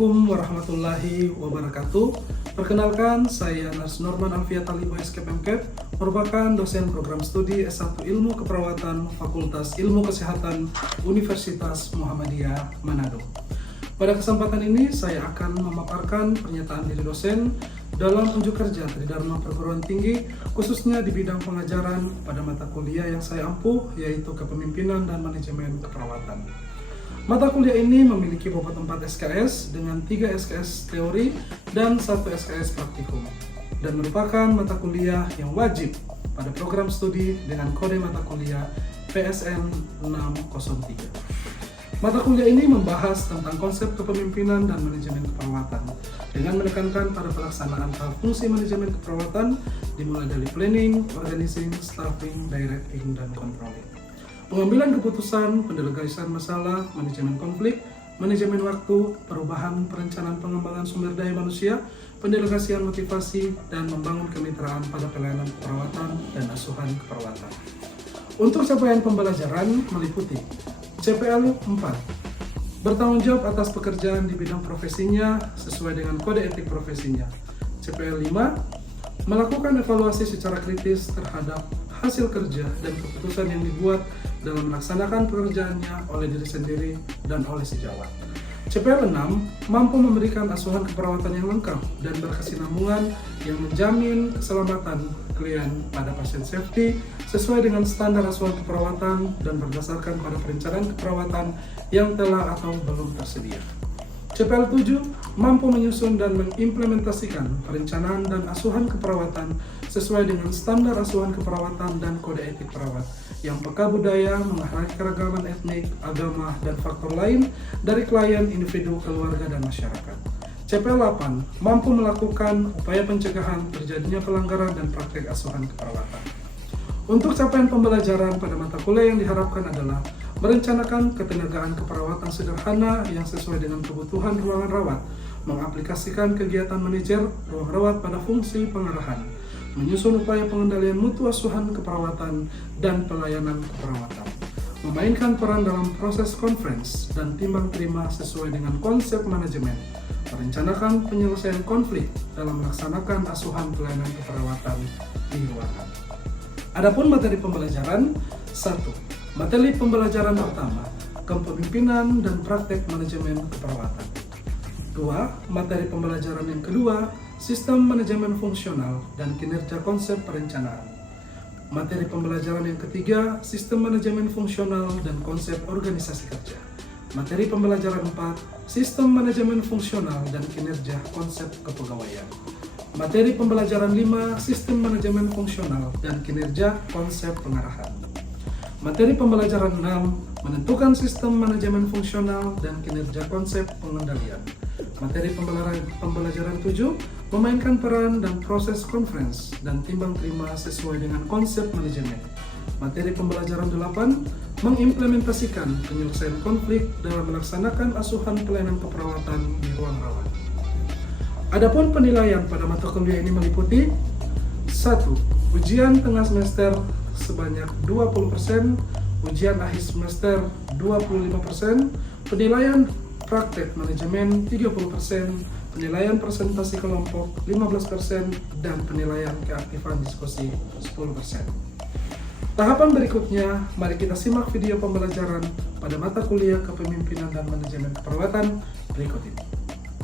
Assalamualaikum warahmatullahi wabarakatuh. Perkenalkan, saya Nars Norman Alfiat Talibo SKPMK, merupakan dosen program studi S1 Ilmu Keperawatan Fakultas Ilmu Kesehatan Universitas Muhammadiyah Manado. Pada kesempatan ini, saya akan memaparkan pernyataan diri dosen dalam unjuk kerja Tridharma Perguruan Tinggi, khususnya di bidang pengajaran pada mata kuliah yang saya ampuh, yaitu Kepemimpinan dan Manajemen Keperawatan. Mata kuliah ini memiliki bobot 4 SKS dengan 3 SKS teori dan 1 SKS praktikum, dan merupakan mata kuliah yang wajib pada program studi dengan kode mata kuliah PSN 603. Mata kuliah ini membahas tentang konsep kepemimpinan dan manajemen keperawatan dengan menekankan pada pelaksanaan hal fungsi manajemen keperawatan dimulai dari planning, organizing, staffing, directing, dan controlling. Pengambilan keputusan, pendelegasian masalah, manajemen konflik, manajemen waktu, perubahan perencanaan pengembangan sumber daya manusia, pendelegasian motivasi, dan membangun kemitraan pada pelayanan keperawatan dan asuhan keperawatan. Untuk capaian pembelajaran meliputi CPL 4, bertanggung jawab atas pekerjaan di bidang profesinya sesuai dengan kode etik profesinya. CPL 5, melakukan evaluasi secara kritis terhadap hasil kerja dan keputusan yang dibuat dalam melaksanakan pekerjaannya oleh diri sendiri dan oleh sejawat. CPL 6, mampu memberikan asuhan keperawatan yang lengkap dan berkesinambungan yang menjamin keselamatan klien pada pasien safety sesuai dengan standar asuhan keperawatan dan berdasarkan pada perencanaan keperawatan yang telah atau belum tersedia. CPL 7, mampu menyusun dan mengimplementasikan perencanaan dan asuhan keperawatan sesuai dengan standar asuhan keperawatan dan kode etik perawat yang peka budaya, menghargai keragaman etnik, agama, dan faktor lain dari klien, individu, keluarga, dan masyarakat. CPL 8, mampu melakukan upaya pencegahan terjadinya pelanggaran dan praktek asuhan keperawatan. Untuk capaian pembelajaran pada mata kuliah yang diharapkan adalah merencanakan ketenagaan keperawatan sederhana yang sesuai dengan kebutuhan ruangan rawat, mengaplikasikan kegiatan manajer ruang rawat pada fungsi pengarahan, menyusun upaya pengendalian mutu asuhan keperawatan dan pelayanan keperawatan, memainkan peran dalam proses conference dan timbang terima sesuai dengan konsep manajemen, merencanakan penyelesaian konflik dalam melaksanakan asuhan pelayanan keperawatan di ruangan. Adapun materi pembelajaran, 1. Materi pembelajaran pertama, kepemimpinan dan praktek manajemen keperawatan. 2. Materi pembelajaran yang kedua, sistem manajemen fungsional dan kinerja konsep perencanaan. Materi pembelajaran yang ketiga, sistem manajemen fungsional dan konsep organisasi kerja. Materi pembelajaran 4, sistem manajemen fungsional dan kinerja konsep kepegawaian. Materi pembelajaran 5, sistem manajemen fungsional dan kinerja konsep pengarahan. Materi pembelajaran 6, menentukan sistem manajemen fungsional dan kinerja konsep pengendalian. Materi pembelajaran 7, memainkan peran dan proses conference dan timbang terima sesuai dengan konsep manajemen. Materi pembelajaran 8, mengimplementasikan penyelesaian konflik dalam melaksanakan asuhan pelayanan keperawatan di ruang rawat. Adapun penilaian pada mata kuliah ini meliputi 1. Ujian tengah semester sebanyak 20%, ujian akhir semester 25%, penilaian praktek manajemen 30%, penilaian presentasi kelompok 15%, dan penilaian keaktifan diskusi 10%. Tahapan berikutnya, mari kita simak video pembelajaran pada mata kuliah Kepemimpinan dan Manajemen Keperawatan berikut ini.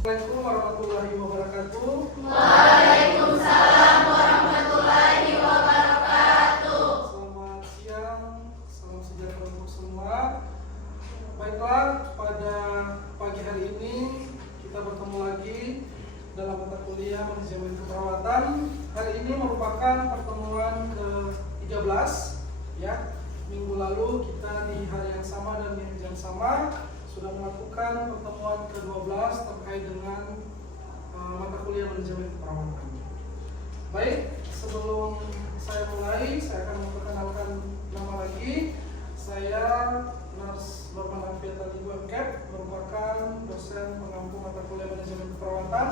Assalamualaikum warahmatullahi wabarakatuh. Waalaikumsalam warahmatullahi wabarakatuh. Selamat siang, salam sejahtera untuk semua. Baiklah, pada pagi hari ini kita bertemu lagi dalam mata kuliah manajemen keperawatan. Hari ini merupakan pertemuan ke-13 ya. Minggu lalu kita di hari yang sama dan di jam sama sudah melakukan pertemuan ke-12 terkait dengan mata kuliah manajemen keperawatan. Baik, sebelum saya mulai, saya akan memperkenalkan nama lagi. Saya Nars Norman Alfiat Talibo MKEP, merupakan dosen pengampu mata kuliah manajemen keperawatan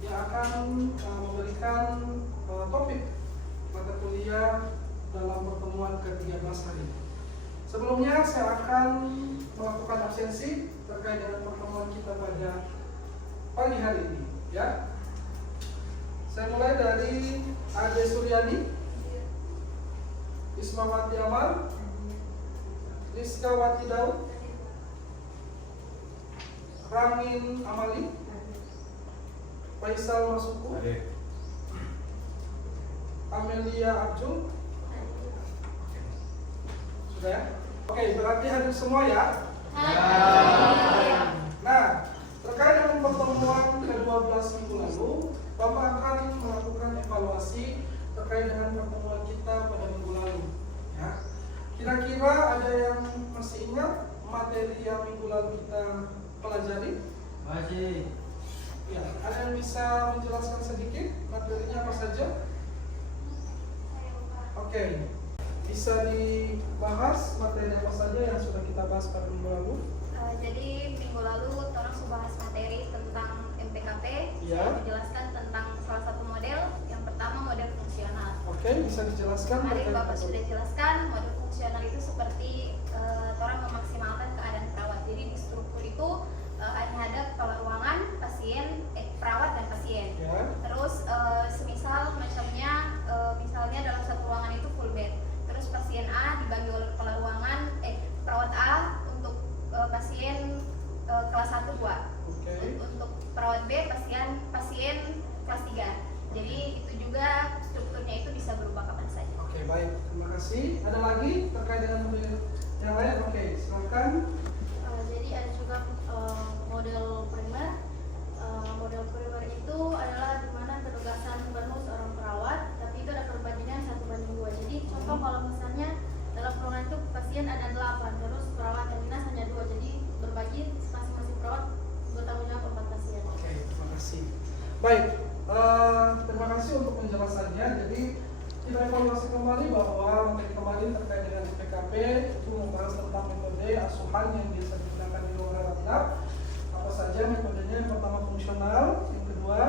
yang akan memberikan topik mata kuliah dalam pertemuan ke-13 hari ini. Sebelumnya saya akan melakukan absensi terkait dengan pertemuan kita pada pagi hari ini, ya. Saya mulai dari Ade Suryani, Ismawati Amal, Rizka Wati Daud, Ramin Amali, Faisal Masuku, Amelia Abjul. Sudah ya? Oke, berarti hadir semua ya? Nah, terkait dengan pertemuan ke-12 minggu lalu, Bapak akan melakukan evaluasi terkait dengan pertemuan kita pada minggu lalu. Ya. Kira-kira ada yang masih ingat materi yang minggu lalu kita pelajari? Masih. Ya, ada yang bisa menjelaskan sedikit materinya apa saja? Oke, bisa dibahas materi apa saja yang sudah kita bahas pada minggu lalu? Jadi minggu lalu orang sudah bahas materi tentang MPKP. Ya. Saya menjelaskan tentang salah satu model. Yang pertama model fungsional. Oke, bisa dijelaskan? Tadi terkait Bapak apa? sudah jelaskan model fungsional itu seperti orang memaksimalkan keadaan perawat. Jadi di struktur itu ada kepala ruangan, perawat dan pasien. Ya. Terus semisal macamnya misalnya dalam satu ruangan itu full bed. Terus pasien A dibagi oleh kepala ruangan perawat A untuk pasien kelas 1 2. Oke. Untuk perawat B pasien kelas 3. Jadi itu juga strukturnya itu bisa berubah kapan saja. Oke, baik. Terima kasih. Ada lagi terkait dengan model yang lain? Oke, silakan. Jadi ada juga model primer. Model primer itu adalah di mana penugasan penuh seorang perawat, tapi itu ada perbandingan 1:2. Jadi contoh kalau misalnya dalam ruangan itu pasien ada 8, terus perawat yang dinas hanya 2. Jadi berbagi masing-masing perawat bertanggung jawab 4 pasien. Oke, terima kasih. Baik, terima kasih untuk penjelasannya. Jadi kita evaluasi kembali bahwa materi kemarin terkait dengan PKP itu membahas tentang metode asuhan yang biasa digunakan di ruang rawat inap. Apa saja metodenya? Yang pertama fungsional, yang kedua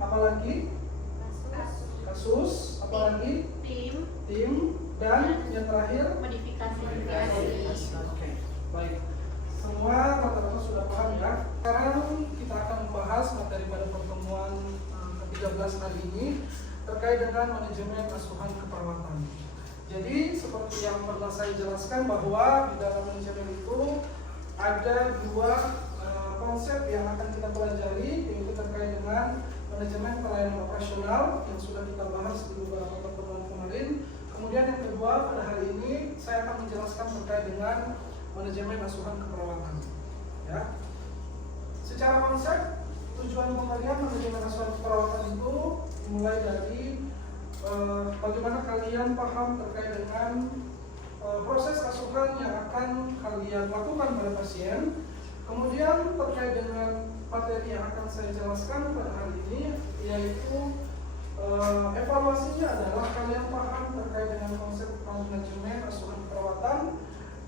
apa lagi? Kasus, apa lagi? Tim, dan yang terakhir Modifikasi. Oke, baik. Semua rata-rata sudah paham ya. Sekarang kita akan membahas materi pada pertemuan ke-13 hari ini terkait dengan manajemen asuhan keperawatan. Jadi seperti yang pernah saya jelaskan bahwa di dalam manajemen itu ada dua konsep yang akan kita pelajari, yaitu terkait dengan manajemen pelayanan operasional yang sudah kita bahas di beberapa pertemuan kemarin. Kemudian yang kedua pada hari ini saya akan menjelaskan terkait dengan manajemen asuhan keperawatan. Ya. Secara konsep, tujuan pemberian manajemen asuhan keperawatan itu dimulai dari bagaimana kalian paham terkait dengan proses asuhan yang akan kalian lakukan pada pasien. Kemudian terkait dengan materi yang akan saya jelaskan pada hari ini, yaitu evaluasinya adalah kalian paham terkait dengan konsep manajemen asuhan keperawatan.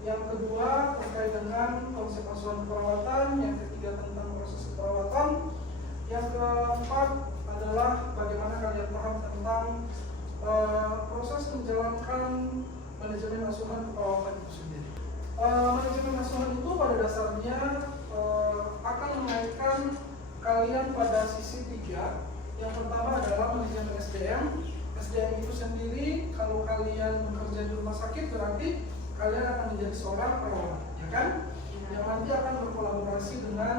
Yang kedua terkait dengan konsep asuhan keperawatan, yang ketiga tentang proses keperawatan, yang keempat adalah bagaimana kalian paham tentang proses menjalankan manajemen asuhan keperawatan itu sendiri. Manajemen asuhan itu pada dasarnya akan mengaitkan kalian pada sisi 3. Yang pertama adalah manajemen SDM. SDM itu sendiri kalau kalian bekerja di rumah sakit berarti kalian akan menjadi seorang perawat, ya kan? Yang nanti akan berkolaborasi dengan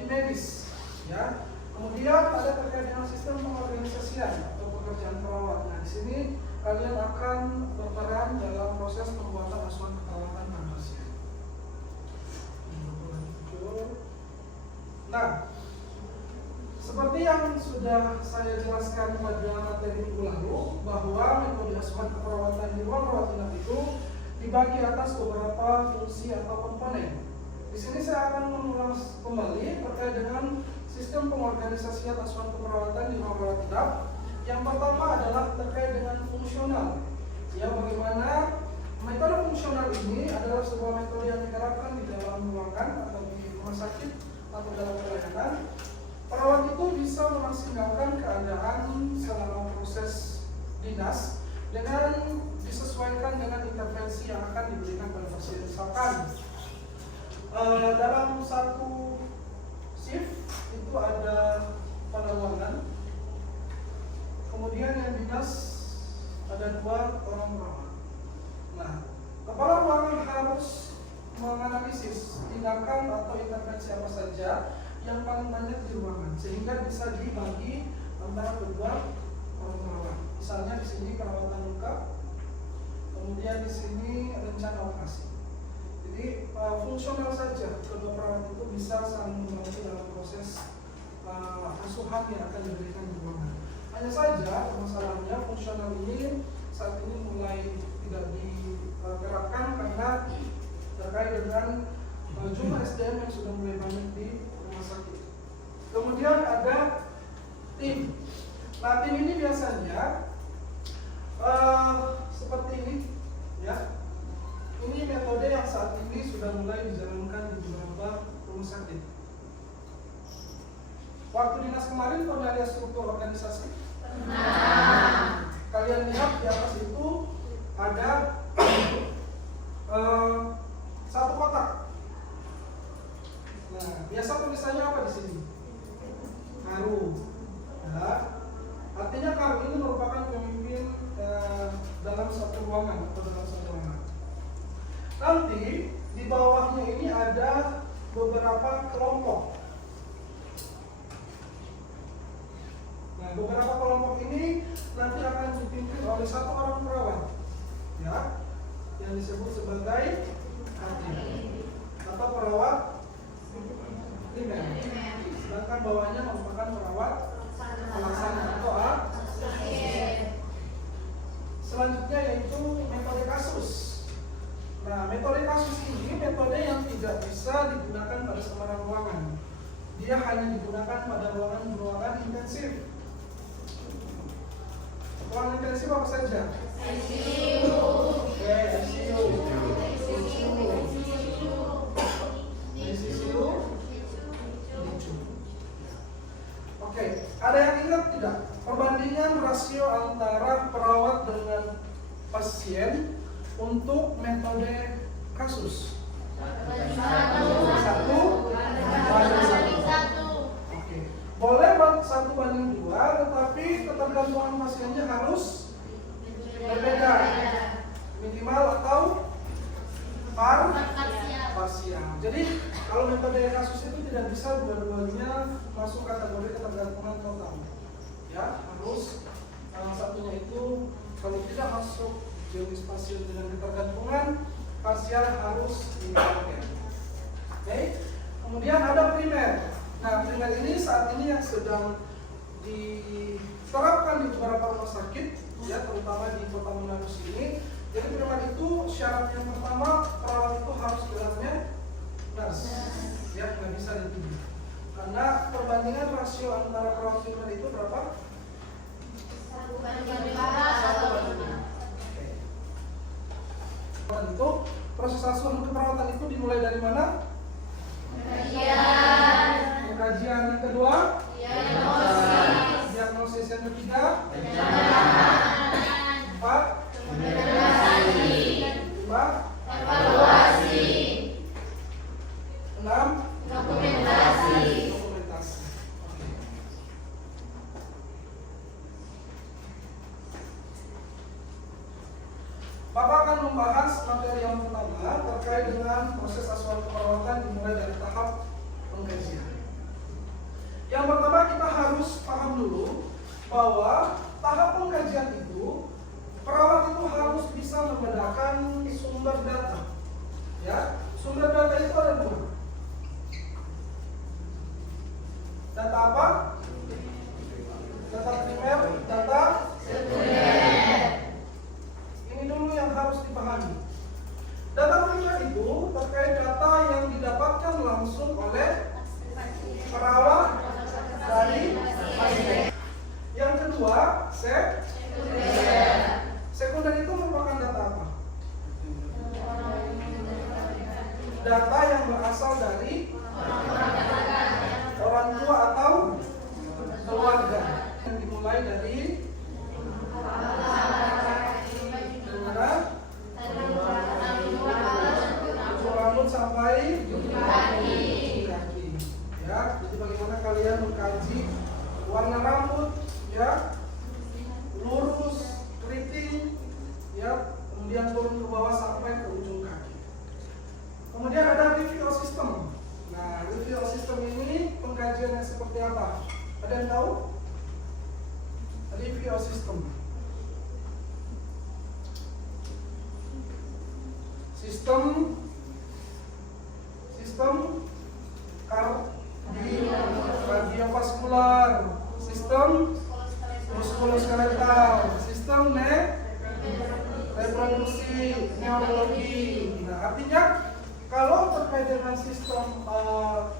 tim medis, ya. Kemudian ada terkait dengan sistem pengorganisasian atau pekerjaan perawat. Nah, di sini kalian akan berperan dalam proses pembuatan asuhan keperawatan pada pasien. Nah, seperti yang sudah saya jelaskan pada materi minggu lalu, bahwa metode asuhan keperawatan di ruang rawat inap itu dibagi atas beberapa fungsi atau komponen. Di sini saya akan mengulang kembali terkait dengan sistem pengorganisasian asuhan keperawatan di ruang rawat inap. Yang pertama adalah terkait dengan fungsional. Ya, bagaimana metode fungsional ini adalah sebuah metode yang diterapkan di dalam ruangan atau di rumah sakit atau dalam pelayanan. Perawat itu bisa memaksimalkan keadaan selama proses dinas dengan disesuaikan dengan intervensi yang akan diberikan pada pasien. Misalkan dalam satu shift itu ada penerangan. Kemudian yang dinas ada 2 orang perawat. Nah, kepala ruangan harus menganalisis tindakan atau intervensi apa saja yang paling banyak di ruangan sehingga bisa dibagi antara kedua orang perawat. Misalnya di sini perawatan luka, kemudian di sini rencana operasi. Jadi fungsional saja kedua perawat itu bisa saling membantu dalam proses asuhan yang akan diberikan di ruangan. Hanya saja masalahnya fungsional ini saat ini mulai tidak digerakkan karena terkait dengan jumlah SDM yang sudah mulai banyak di rumah sakit. Kemudian ada tim. Nah, tim ini biasanya seperti ini, ya. Ini metode yang saat ini sudah mulai dijalankan di beberapa rumah sakit. Waktu dinas kemarin pernah lihat struktur organisasi? Kalian lihat di atas itu ada satu kotak. Nah, biasa tulisannya apa di sini? Karu. Ya. Artinya karu ini merupakan pemimpin dalam satu ruangan atau dalam satu ruangan. Nanti di bawahnya ini ada beberapa kelompok. Nah, beberapa kelompok ini nanti akan dipimpin oleh satu orang perawat, ya, yang disebut sebagai atau perawat primer. Sedangkan bawahnya merupakan perawat pelaksana atau selanjutnya yaitu metode kasus. Nah, metode kasus ini metode yang tidak bisa digunakan pada sembarang ruangan. Dia hanya digunakan pada ruangan intensif. Ruangan intensif apa saja? ICU. Oke, ICU. Oke, ada yang ingat tidak? Perbandingan rasio antara perawat dengan pasien untuk metode kasus. 1:1. Oke. Boleh 1:2, tetapi ketergantungan pasiennya harus berbeda. Minimal atau parsial. Jadi kalau metode kasus itu tidak bisa dua-duanya masuk kategori ketergantungan total. Ya, harus satunya itu kalau tidak masuk jenis pasien dengan ketergantungan, parsial harus dipakai. Oke. Kemudian ada primer. Nah, primer ini saat ini yang sedang diterapkan di beberapa rumah sakit, ya, terutama di Kota Manado sini. Jadi primer itu syarat yang pertama perawat itu harus gelarnya nurse, ya, nggak bisa dituduh. Karena perbandingan rasio antara perawat primer itu berapa? 1:5. Itu proses asuhan keperawatan itu dimulai dari mana? Kajian yang kedua, diagnosis yang ketiga, 4, evaluasi, 6, dokumentasi. Bapak akan membahas materi yang pertama terkait dengan proses asuhan keperawatan dimulai dari tahap pengkajian. Yang pertama kita harus paham dulu bahwa tahap pengkajian itu perawat itu harus bisa membedakan sumber data. Ya, sumber data itu ada 2. Data apa? Data primer, data sekunder. Ini dulu yang harus dipahami. Data primer itu terkait data yang didapatkan langsung oleh perawat dari pasien. Yang kedua, sekunder itu merupakan data apa? Data yang berasal dari orang tua atau keluarga. Yang dimulai dari rambut sampai kaki. Ya, jadi sistem kardiovaskular, sistem muskuloskeletal, sistem reproduksi, neurologi. Nah, artinya kalau terkait dengan sistem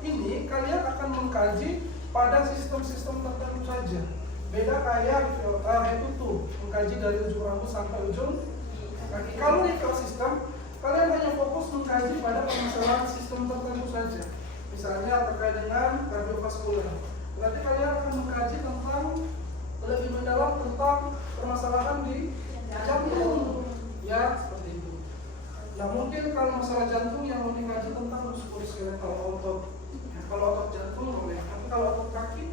ini, kalian akan mengkaji pada sistem-sistem tertentu saja. Beda kayak head to toe, mengkaji dari ujung rambut sampai ujung kaki. Kalau di sistem, kalian hanya fokus mengkaji pada permasalahan sistem tertentu saja. Misalnya terkait dengan kardiovaskular. Berarti kalian akan mengkaji tentang lebih mendalam tentang permasalahan di jantung. Ya, seperti itu. Nah, mungkin kalau masalah jantung yang mau dikaji tentang muskuloskeletal otot. Kalau otot jantung boleh, tapi kalau otot kaki,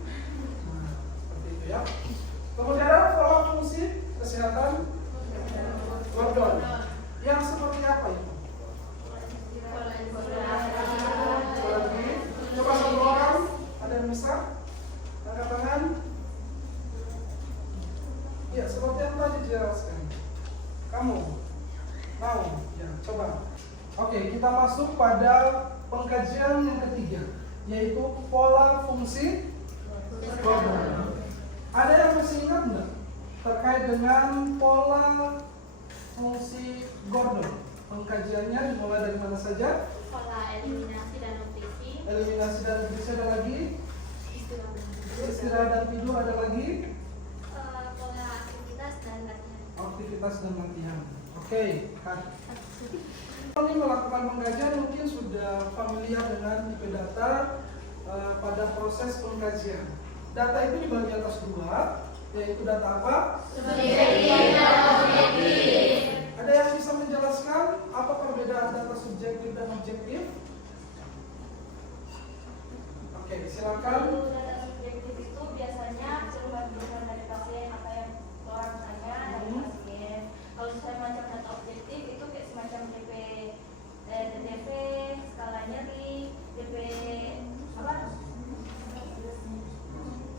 nah, seperti itu ya. Kemudian ada pola fungsi kesehatan Gordon. Yang seperti apa itu? Coba satu orang, ada yang bisa angkat tangan. Ya, seperti yang tadi dijelaskan. Kamu mau? Ya, coba. Oke, kita masuk pada pengkajian yang ketiga, yaitu pola fungsi Gordon. Ada yang masih ingat nggak terkait dengan pola fungsi Gordon? Pengkajiannya dimulai dari mana saja? Pola eliminasi dan nutrisi. Eliminasi dan nutrisi ada lagi. Istirahat dan tidur ada lagi. Pola aktivitas dan latihan. Aktivitas dan latihan. Oke, kan. Kami melakukan pengkajian mungkin sudah familiar dengan tipe data pada proses pengkajian. Data itu dibagi atas dua, yaitu data apa? Subjektif dan objektif. Ada yang bisa menjelaskan apa perbedaan data subjektif dan objektif? Oke, silakan. Data subjektif itu biasanya keluhan dari pasien atau yang orang tanya dari pasien. Kalau misalnya macam data objektif itu kayak semacam DTP, skala nyeri,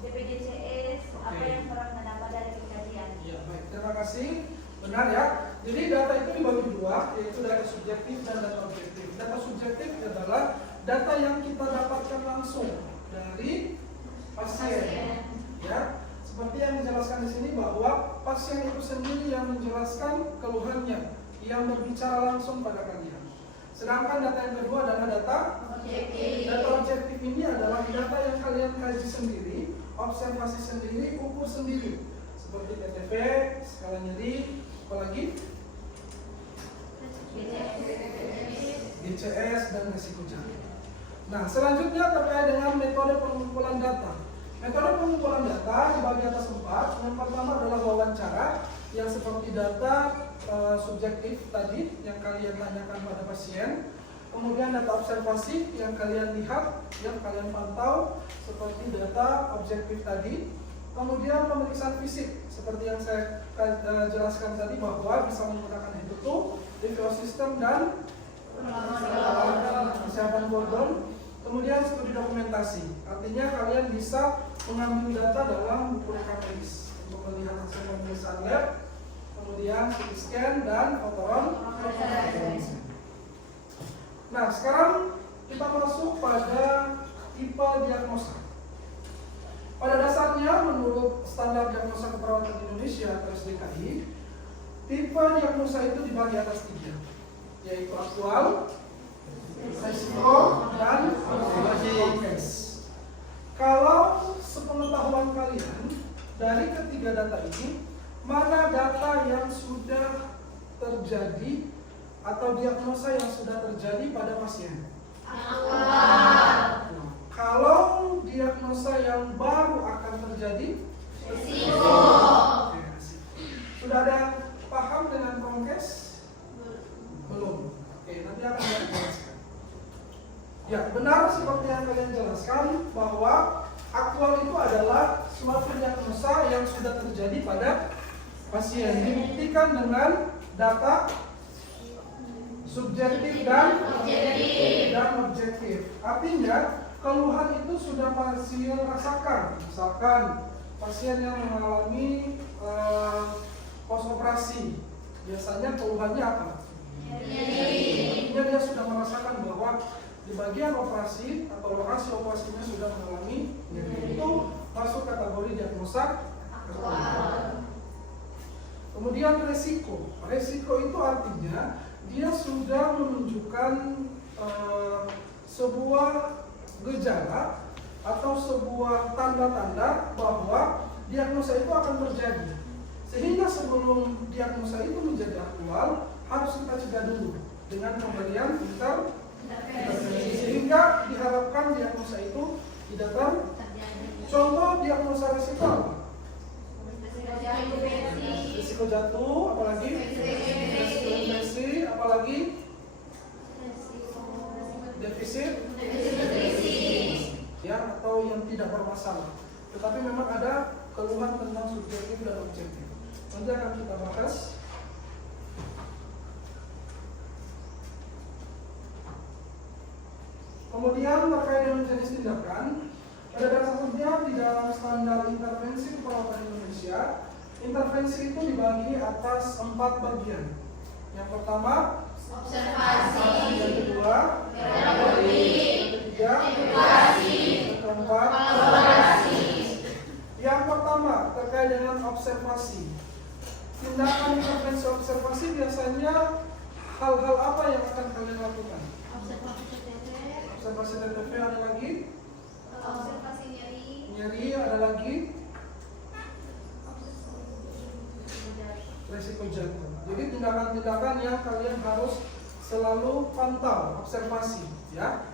DPDCS, apa yang orang dapat dari pengkajian. Ya, baik. Terima kasih. Benar ya. Jadi data itu dibagi dua, yaitu data subjektif dan data objektif. Data subjektif adalah data yang kita dapatkan langsung dari pasien. Ya, seperti yang dijelaskan di sini bahwa pasien itu sendiri yang menjelaskan keluhannya, yang berbicara langsung pada kalian. Sedangkan data yang kedua adalah data Objektif. Data objektif ini adalah data yang kalian kaji sendiri, observasi sendiri, ukur sendiri, seperti TTP, skala nyeri, apalagi DCS dan risiko jantung. Nah, selanjutnya terkait dengan metode pengumpulan data. Metode pengumpulan data dibagi atas 4. Yang pertama adalah wawancara, yang seperti data subjektif tadi yang kalian tanyakan pada pasien. Kemudian data observasi yang kalian lihat, yang kalian pantau, seperti data objektif tadi. Kemudian pemeriksaan fisik, seperti yang saya jelaskan tadi bahwa bisa menggunakan itu, review system dan kesehatan Gordon. Kemudian studi dokumentasi, artinya kalian bisa mengambil data dalam buku rekam medis untuk melihat hasil pemeriksaan lab, kemudian CT scan dan fotoron. Nah, sekarang kita masuk pada tipe diagnosa. Pada dasarnya, menurut standar diagnosa keperawatan Indonesia atau SDKI, tipe diagnosa itu dibagi atas 3, yaitu aktual, resiko, dan progres. Kalau sepengetahuan kalian, dari ketiga data ini, mana data yang sudah terjadi atau diagnosa yang sudah terjadi pada pasien? Kalau diagnosa yang baru akan terjadi, risiko. Sudah ada yang paham dengan prokes? Belum. Oke, nanti akan saya jelaskan. Ya, benar seperti yang kalian jelaskan bahwa aktual itu adalah suatu diagnosa yang sudah terjadi pada pasien, dibuktikan dengan data subjektif dan objektif. Artinya keluhan itu sudah pasien rasakan. Misalkan pasien yang mengalami post operasi, biasanya keluhannya apa? Artinya dia sudah merasakan bahwa di bagian operasi atau lokasi operasinya sudah mengalami nyeri. Itu masuk kategori diagnosa aktual. Kemudian resiko. Resiko itu artinya dia sudah menunjukkan sebuah gejala atau sebuah tanda-tanda bahwa diagnosa itu akan terjadi. Sehingga sebelum diagnosa itu menjadi aktual, harus kita cegah dulu dengan pemberian intervensi. Sehingga diharapkan diagnosa itu tidak terjadi. Contoh diagnosa resiko apa? Risiko jatuh, apalagi? Risiko infeksi, apalagi? Defisit ya, atau yang tidak bermasalah. Tetapi memang ada keluhan tentang subjektif dan objektif. Nanti akan kita bahas. Kemudian terkait dengan jenis tindakan, pada dasarnya di dalam standar intervensi keperawatan Indonesia, intervensi itu dibagi atas 4 bagian. Yang pertama, observasi. Yang kedua, terapi. Yang ketiga, edukasi. Yang keempat, kolaborasi. Yang pertama terkait dengan observasi. Tindakan intervensi observasi biasanya hal-hal apa yang akan kalian lakukan? Observasi TTV ada lagi? Observasi nyeri. Nyeri ada lagi? Resiko jatuh. Jadi tindakan-tindakan yang kalian harus selalu pantau, observasi, ya.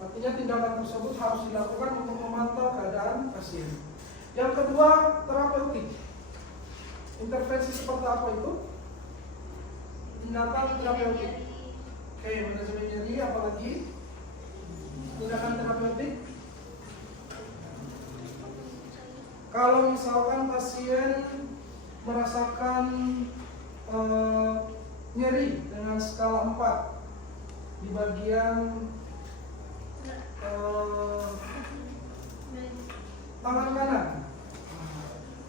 Artinya tindakan tersebut harus dilakukan untuk memantau keadaan pasien. Yang kedua, terapeutik. Intervensi seperti apa itu? Tindakan terapeutik. Oke, manajemen nyeri, apalagi? Tindakan terapeutik. Kalau misalkan pasien merasakan nyeri dengan skala 4 di bagian tangan kanan,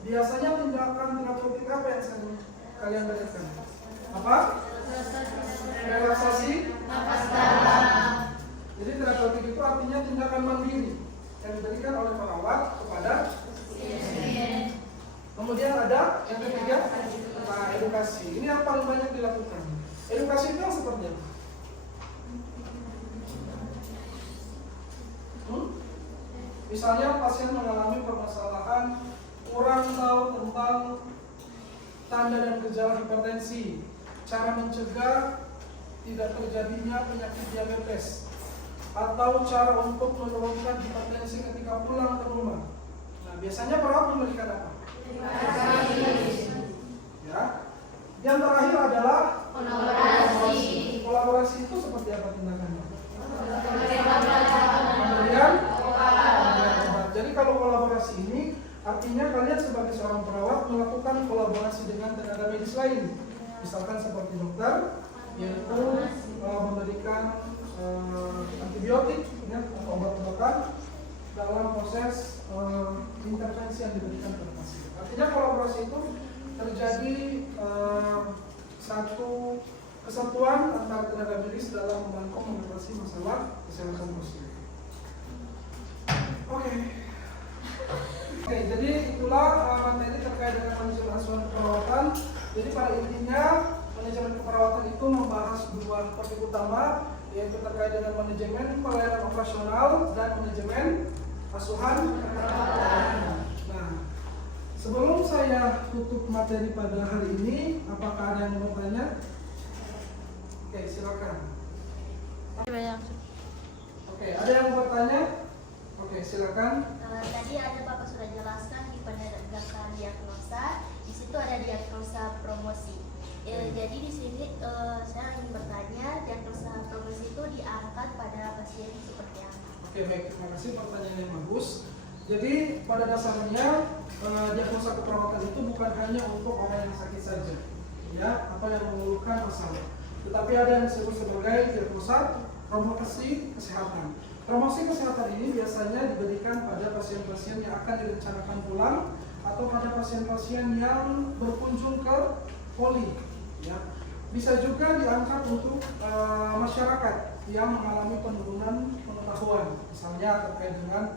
biasanya tindakan terapeutik apa yang kalian berikan? Apa? Relaksasi napas dalam. Jadi terapeutik itu artinya tindakan mandiri yang diberikan oleh perawat kepada pasien. Kemudian ada yang ketiga, edukasi. Ini yang paling banyak dilakukan. Edukasi itu yang seperti apa? Misalnya pasien mengalami permasalahan kurang tahu tentang tanda dan gejala hipertensi, cara mencegah tidak terjadinya penyakit diabetes, atau cara untuk menurunkan hipertensi ketika pulang ke rumah. Nah, biasanya perawat memberikan apa? Ya. Yang terakhir adalah kolaborasi. Kolaborasi itu seperti apa tindakannya? Pemberian obat. Jadi kalau kolaborasi ini artinya kalian sebagai seorang perawat melakukan kolaborasi dengan tenaga medis lain, misalkan seperti dokter, yaitu memberikan antibiotik, ya, atau obat-obatan dalam proses intervensi yang diberikan kepada pasien. Artinya kolaborasi itu terjadi satu kesatuan antara tenaga medis dalam membantu mengatasi masalah kesehatan pasien. Oke, jadi itulah materi terkait dengan manajemen asuhan keperawatan. Jadi pada intinya manajemen keperawatan itu membahas 2 topik utama, yaitu terkait dengan manajemen pelayanan operasional dan manajemen asuhan keperawatan. Nah, sebelum saya tutup materi pada hari ini, apakah ada yang mau bertanya? Oke, silakan. Oke, ada yang mau bertanya? Oke, silakan. Tadi ada Bapak sudah jelaskan di penegakan diagnosa, di situ ada diagnosa promosi. Jadi di sini saya ingin bertanya, diagnosa promosi itu diangkat pada pasien seperti apa? Oke, baik, terima kasih pertanyaan yang bagus. Jadi pada dasarnya diagnosa keperawatan itu bukan hanya untuk orang yang sakit saja, ya, atau yang mengeluhkan masalah, tetapi ada yang disebut sebagai diagnosa promosi kesehatan. Promosi kesehatan ini biasanya diberikan pada pasien-pasien yang akan direncanakan pulang atau pada pasien-pasien yang berkunjung ke poli. Ya. Bisa juga diangkat untuk masyarakat yang mengalami penurunan pengetahuan, misalnya terkait dengan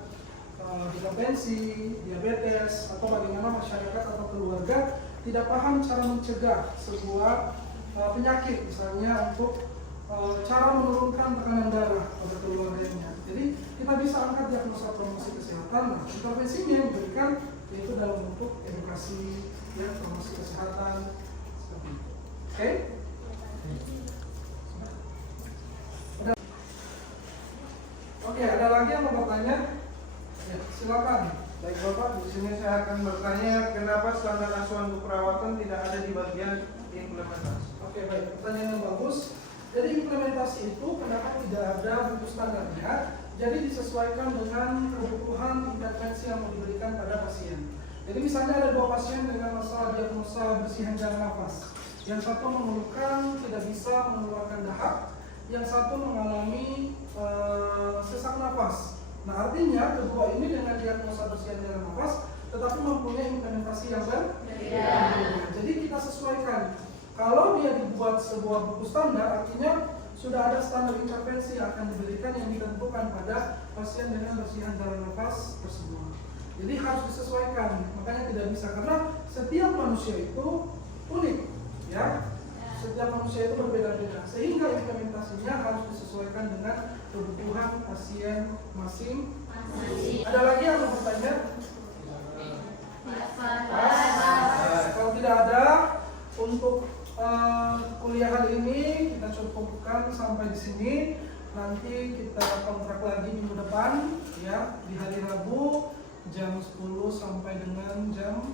hipertensi, diabetes, atau bagaimana masyarakat atau keluarga tidak paham cara mencegah sebuah penyakit, misalnya untuk cara menurunkan tekanan darah pada keluarganya. Jadi kita bisa angkat diagnosa promosi kesehatan. Nah, intervensinya yang diberikan yaitu dalam bentuk edukasi, ya, promosi kesehatan seperti itu. Oke? Oke, ada lagi yang mau bertanya? Ya, silakan. Baik Bapak, di sini saya akan bertanya kenapa standar asuhan untuk perawatan tidak ada di bagian implementasi. Oke, baik. Pertanyaan yang bagus. Jadi implementasi itu kenapa tidak ada buku standarnya? Jadi disesuaikan dengan kebutuhan intervensi yang mau diberikan pada pasien. Jadi misalnya ada 2 pasien dengan masalah diagnosa bersihan jalan nafas. Yang satu mengeluhkan tidak bisa mengeluarkan dahak, yang satu mengalami sesak nafas. Nah, artinya kedua ini dengan diagnosa bersihan jalan nafas tetapi mempunyai implementasi yang berbeda. Jadi kita sesuaikan. Kalau dia dibuat sebuah buku standar, artinya sudah ada standar intervensi yang akan diberikan yang ditentukan pada pasien dengan bersihan jalan nafas tersebut. Jadi harus disesuaikan. Makanya tidak bisa, karena setiap manusia itu unik, ya. Setiap manusia itu berbeda-beda, sehingga implementasinya harus disesuaikan dengan kebutuhan pasien masing-masing. Ada lagi yang mau bertanya? Kalau tidak ada, untuk kuliah hari ini kita cukupkan sampai di sini. Nanti kita kontrak lagi minggu depan, ya, di hari Rabu jam 10 sampai dengan jam